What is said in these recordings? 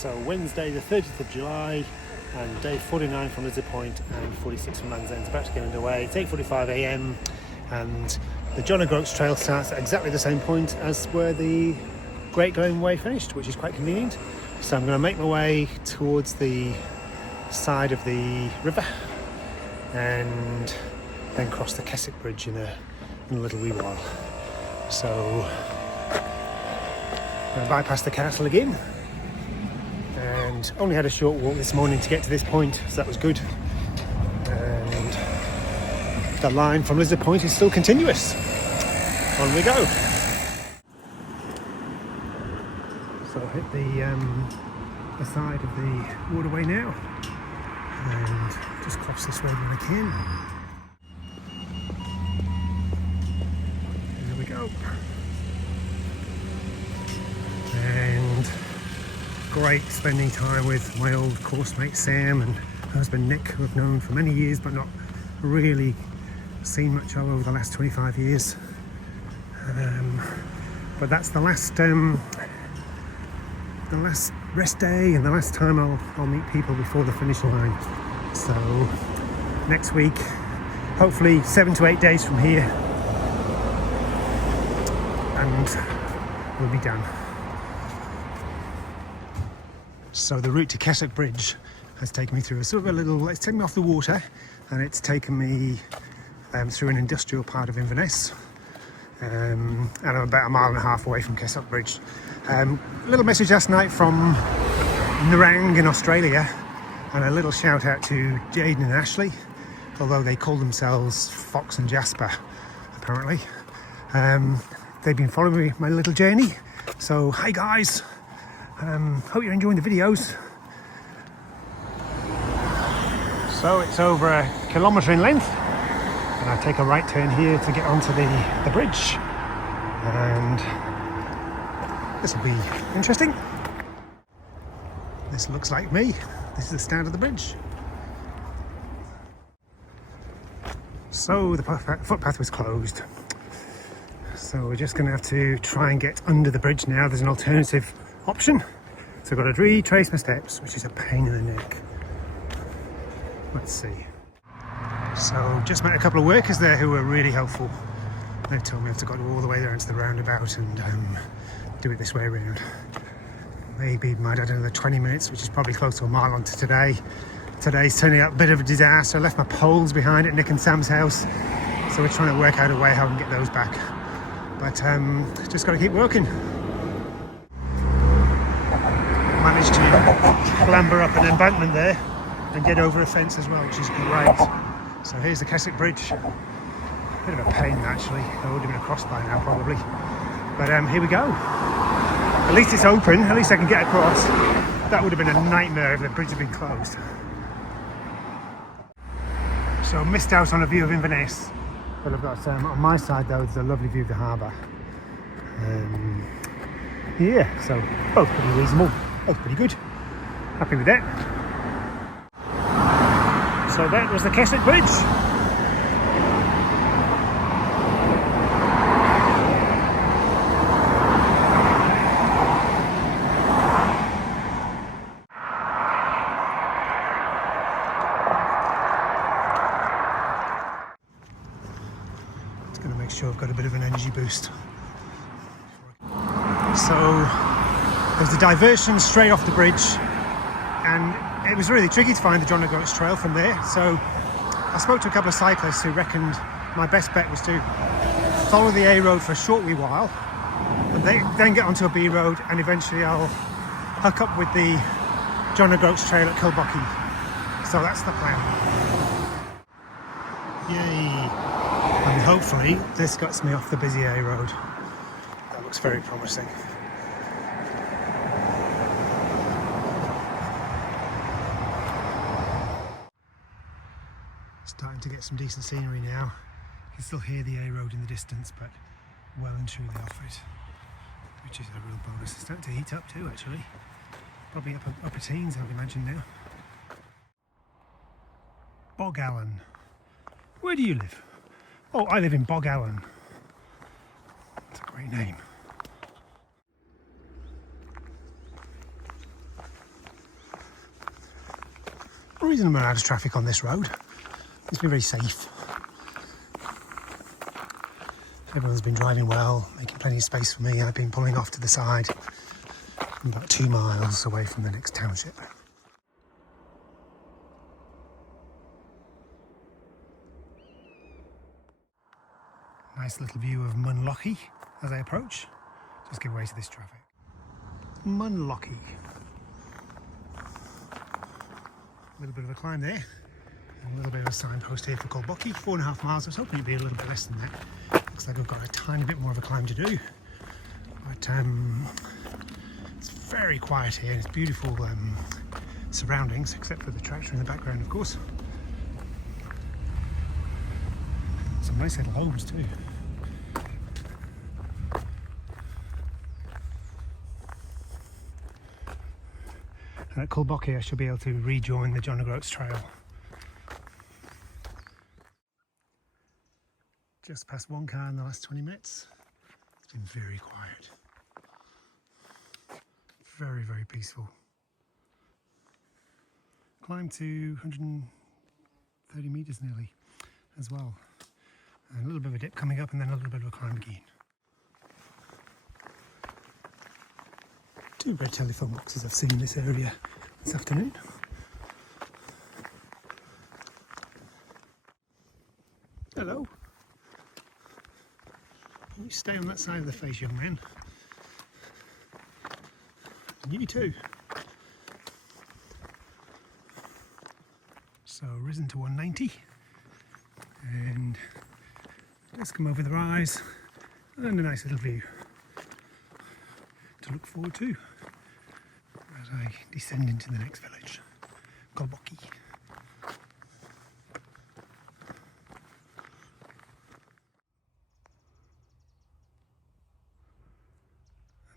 So Wednesday the 30th of July and day 49 from Lizard Point and 46 from Land's End is about to get underway. It's 8:45 a.m. and the John O'Groats Trail starts at exactly the same point as where the Great Going Way finished, which is quite convenient. So I'm going to make my way towards the side of the river and then cross the Kessock Bridge in a little wee while. So I'm going to bypass the castle again, and only had a short walk this morning to get to this point, so that was good. And the line from Lizard Point is still continuous. On we go. So I'll hit the side of the waterway now and just cross this road when I can. There we go. And great spending time with my old course mate Sam and husband Nick, who I've known for many years but not really seen much of over the last 25 years. But that's the last rest day and the last time I'll meet people before the finish line. So next week, hopefully 7 to 8 days from here, and we'll be done. So the route to Kessock Bridge has taken me through a sort of a little, it's taken me off the water, and it's taken me through an industrial part of Inverness. And I'm about 1.5 miles away from Kessock Bridge. Little message last night from Nerang in Australia, and a little shout out to Jaden and Ashley, although they call themselves Fox and Jasper apparently. They've been following my little journey, so hi guys, hope you're enjoying the videos. So it's over 1 kilometre in length, and I take a right turn here to get onto the bridge, and this will be interesting. This looks like me. This is the start of the bridge. So the footpath was closed, so we're just going to have to try and get under the bridge now. There's an alternative option, so I've got to retrace my steps, which is a pain in the neck. Let's see. So just met a couple of workers there who were really helpful. They told me I have to go all the way there into the roundabout and do it this way around. Maybe might add another 20 minutes, which is probably close to a mile onto today. Today's turning out a bit of a disaster. I left my poles behind at Nick and Sam's house, so we're trying to work out a way how we can get those back. But just got to keep working. Managed to clamber up an embankment there and get over a fence as well, which is great. So here's the Kessock Bridge. Bit of a pain actually. I would have been across by now probably. But here we go. At least it's open, at least I can get across. That would have been a nightmare if the bridge had been closed. So missed out on a view of Inverness. But I've got on my side though, there's a lovely view of the harbour. Yeah, so both pretty reasonable, both pretty good. Happy with that. So that was the Kessock Bridge. Just going to make sure I've got a bit of an energy boost. So there's a diversion straight off the bridge, and it was really tricky to find the John O'Groats Trail from there, so I spoke to a couple of cyclists who reckoned my best bet was to follow the A road for a short wee while and then get onto a B road, and eventually I'll hook up with the John O'Groats Trail at Culbokie. So that's the plan. Yay! And hopefully this gets me off the busy A road. That looks very promising. Starting to get some decent scenery now. You can still hear the A road in the distance, but well and truly off it, which is a real bonus. It's starting to heat up too, actually. Probably upper teens, I would imagine now. Bog Allen. Where do you live? Oh, I live in Bog Allen. That's a great name. reasonable amount of traffic on this road. It's been very safe. Everyone's been driving well, making plenty of space for me. I've been pulling off to the side. I'm about 2 miles away from the next township. Nice little view of Culbokie as I approach. Just give way to this traffic. Culbokie. A little bit of a climb there. A little bit of a signpost here for Culbokie. 4.5 miles. I was hoping it'd be a little bit less than that. Looks like I've got a tiny bit more of a climb to do. But it's very quiet here. It's beautiful surroundings, except for the tractor in the background, of course. Some nice little homes too. And at Culbokie I should be able to rejoin the John O'Groats Trail. Just past 1 car in the last 20 minutes. It's been very quiet. Very, very peaceful. Climb to 130 metres nearly as well. And a little bit of a dip coming up and then a little bit of a climb again. 2 red telephone boxes I've seen in this area this afternoon. Hello. Can you stay on that side of the face, young man? And you too. So risen to 190. And let's come over the rise and a nice little view to look forward to as I descend into the next village, Culbokie.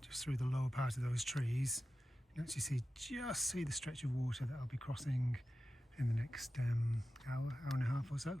Just through the lower part of those trees, you can actually see the stretch of water that I'll be crossing in the next hour and a half or so.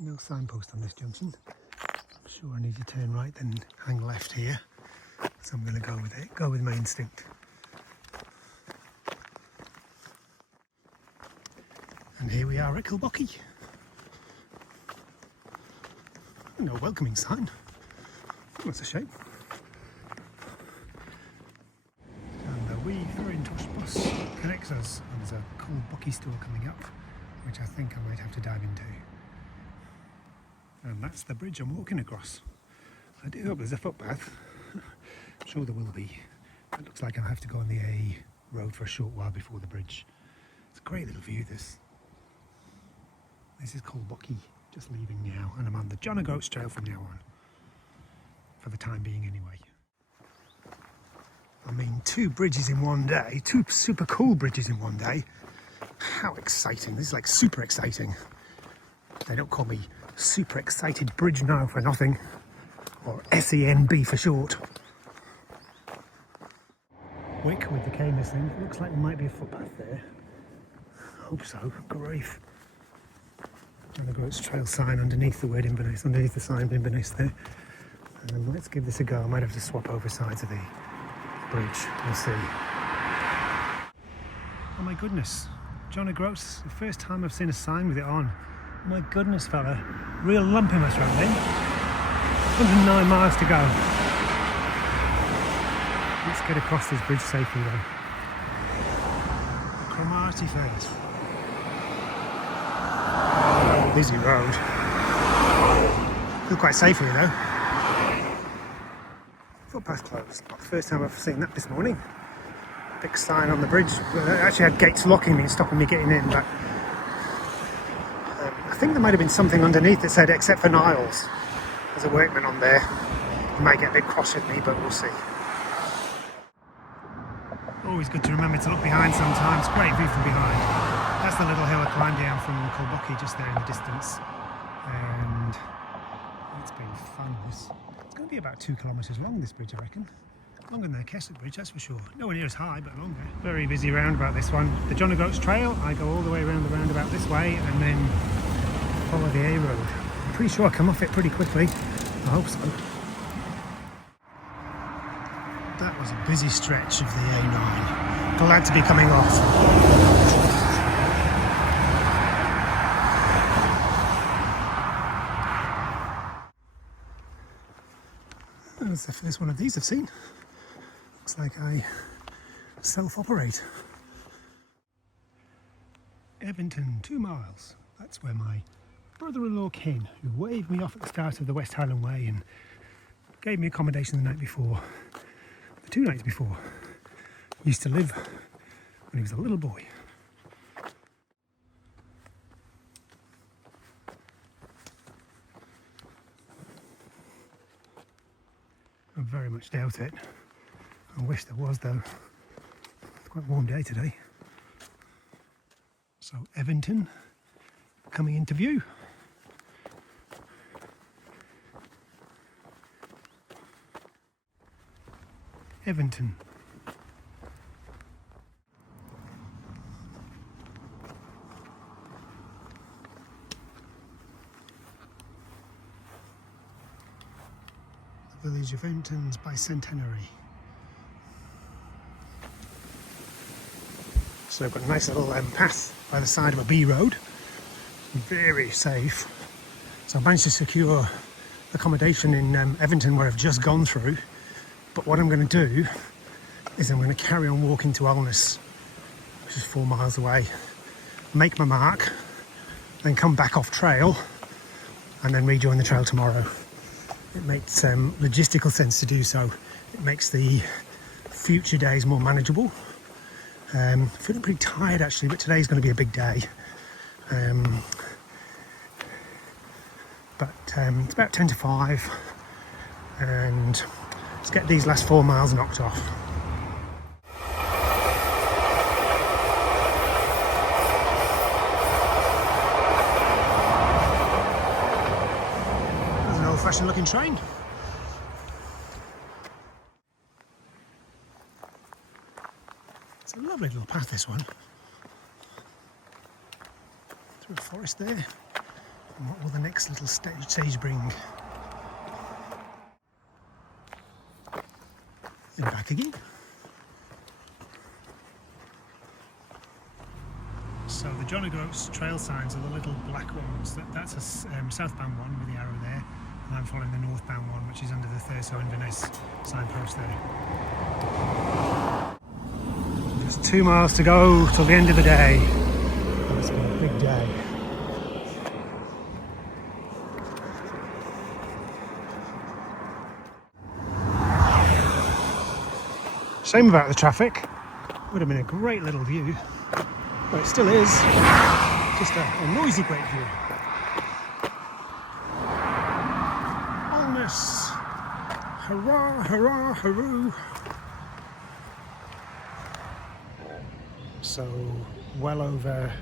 No signpost on this junction. I'm sure I need to turn right then hang left here. So I'm going to go with it, go with my instinct. And here we are at Culbokie. No welcoming sign. That's a shame. And the wee Inverness bus connects us. And there's a Culbokie store coming up, which I think I might have to dive into. And that's the bridge I'm walking across. I do hope there's a footpath. I'm sure there will be. It looks like I'll have to go on the A road for a short while before the bridge. It's a great little view, this. This is Culbokie, just leaving now, and I'm on the John O'Groats Trail from now on. For the time being anyway. I mean, 2 bridges in one day, 2 super cool bridges in one day. How exciting, this is like super exciting. They don't call me Super Excited Bridge now for nothing, or SENB for short. Wick with the K missing, looks like there might be a footpath there. Hope so, grief. John O'Groats Trail sign underneath the word Inverness, underneath the sign Inverness there. Let's give this a go. I might have to swap over sides of the bridge, we'll see. Oh my goodness, John O'Groats, the first time I've seen a sign with it on. My goodness fella, real lump in my throat then. 109 miles to go. Let's get across this bridge safely though. Cromarty Face. Busy road. Feel quite safe here though. Footpath closed. Not the first time I've seen that this morning. Big sign on the bridge. It actually had gates locking me and stopping me getting in, but I think there might have been something underneath that said except for Niles. There's a workman on there. He might get a bit cross with me, but we'll see. Always good to remember to look behind sometimes. Great view from behind. That's the little hill I climbed down from Culbokie just there in the distance. And it's been fun. It's going to be about 2 kilometres long, this bridge, I reckon. Longer than the Kessock bridge, that's for sure. Nowhere near as high, but longer. Very busy roundabout, this one. The John O'Groats Trail, I go all the way around the roundabout this way and then follow the A road. I'm pretty sure I come off it pretty quickly. I hope so. That was a busy stretch of the A9. glad to be coming off. That's the first one of these I've seen. Looks like I self-operate. Everton, 2 miles. That's where my brother-in-law Ken, who waved me off at the start of the West Highland Way and gave me accommodation the night before, the 2 nights before, used to live when he was a little boy. I very much doubt it. I wish there was though. It's quite a warm day today. So Everton coming into view. Everton. The village of Everton's bicentenary. So I've got a nice little path by the side of a B road, very safe. So I managed to secure accommodation in Everton where I've just gone through, but what I'm going to do is I'm going to carry on walking to Alness, which is 4 miles away, make my mark, then come back off trail and then rejoin the trail tomorrow. It makes logistical sense to do so. It makes the future days more manageable. Feeling pretty tired actually, but today's going to be a big day. It's about 10 to 5 and let's get these last 4 miles knocked off. There's an old-fashioned looking train. It's a lovely little path, this one. Through a forest there. And what will the next little stage bring? And back again. So the John O'Groats trail signs are the little black ones. That's a southbound one with the arrow there. And I'm following the northbound one, which is under the Thurso Inverness signpost there. Just 2 miles to go till the end of the day. It's been a big day. Shame about the traffic. Would have been a great little view, but it still is. Just a noisy great view. Alness. Hurrah, hurrah, hurroo. So well over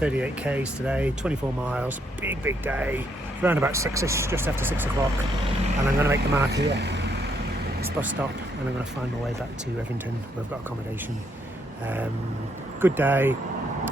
38 k's today, 24 miles, big day. Around about 6ish, just after 6 o'clock, and I'm going to make the mark here, this bus stop, and I'm going to find my way back to Everton where I've got accommodation. Good day,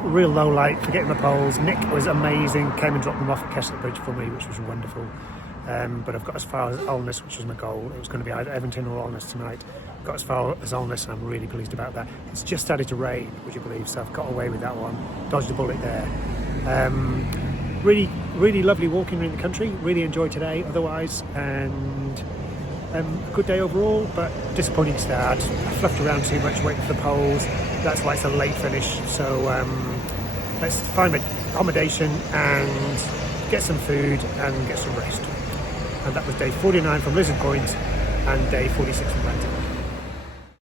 real low light for getting the poles. Nick was amazing, came and dropped them off at Kessock Bridge for me, which was wonderful. But I've got as far as Alness, which was my goal. It was going to be either Everton or Alness tonight. Got as far as Alness, and I'm really pleased about that. It's just started to rain, would you believe, so I've got away with that one. Dodged a bullet there. Really lovely walking around the country. Really enjoyed today otherwise, and a good day overall, but disappointing start. I fluffed around too much waiting for the poles. That's why it's a late finish. So let's find accommodation and get some food and get some rest. And that was day 49 from Lizard Point and day 46 from Bantam.